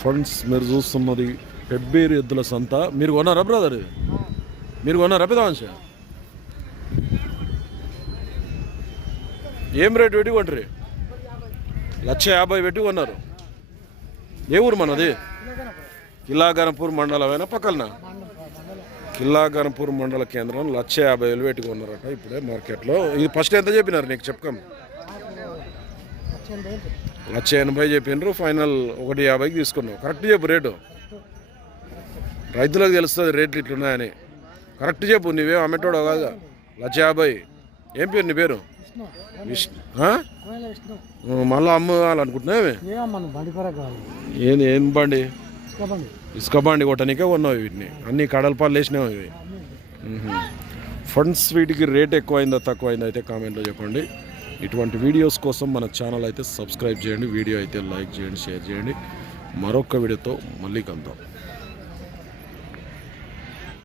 Funds మీరు చూస్తున్నది పెబ్బేరు ఎద్దుల సంత. మీరు కొన్నారా బ్రదర్ మీరు కొన్నారా పెదవాంశ ఏం రేటు పెట్టి కొంటారు లక్ష యాభై పెట్టి కొన్నారు. ఏ ఊరు మనది? కిల్లాగనపూర్ మండలమైన పక్కన కిల్లాగనపూర్ మండల కేంద్రం లక్ష యాభై వేలు పెట్టుకున్నారట ఇప్పుడే మార్కెట్లో. ఇది ఫస్ట్ ఎంత చెప్పినారు నీకు? చెప్పకం. లక్ష ఎనభై చెప్పిండ్రు ఫైనల్ ఒకటి యాభైకి తీసుకున్నావు కరెక్ట్ చెప్పు రేటు. రైతులకు తెలుస్తుంది రేట్లు ఇట్లున్నాయని. కరెక్ట్ చెప్పు నువ్వేం అమ్మేటోడు కాదు లక్ష యాభై. ఏం పేరు నీ పేరు? విష్ణు. మళ్ళీ అమ్మాలనుకుంటున్నావే ఏమన్నా ఏంది ఏం బండి? ఇసుక బండి కొట్టనికే కొన్నావు వీటిని. అన్ని కడలపాలు వేసినావు ఇవి. ఫండ్స్ వీటికి రేట్ ఎక్కువైందా తక్కువైందా అయితే కామెంట్లో చెప్పండి. ఇటువంటి వీడియోస్ కోసం మన ఛానల్ అయితే సబ్స్క్రైబ్ చేయండి వీడియో అయితే లైక్ చేయండి షేర్ చేయండి. మరొక వీడియోతో మళ్ళీ కలుద్దాం.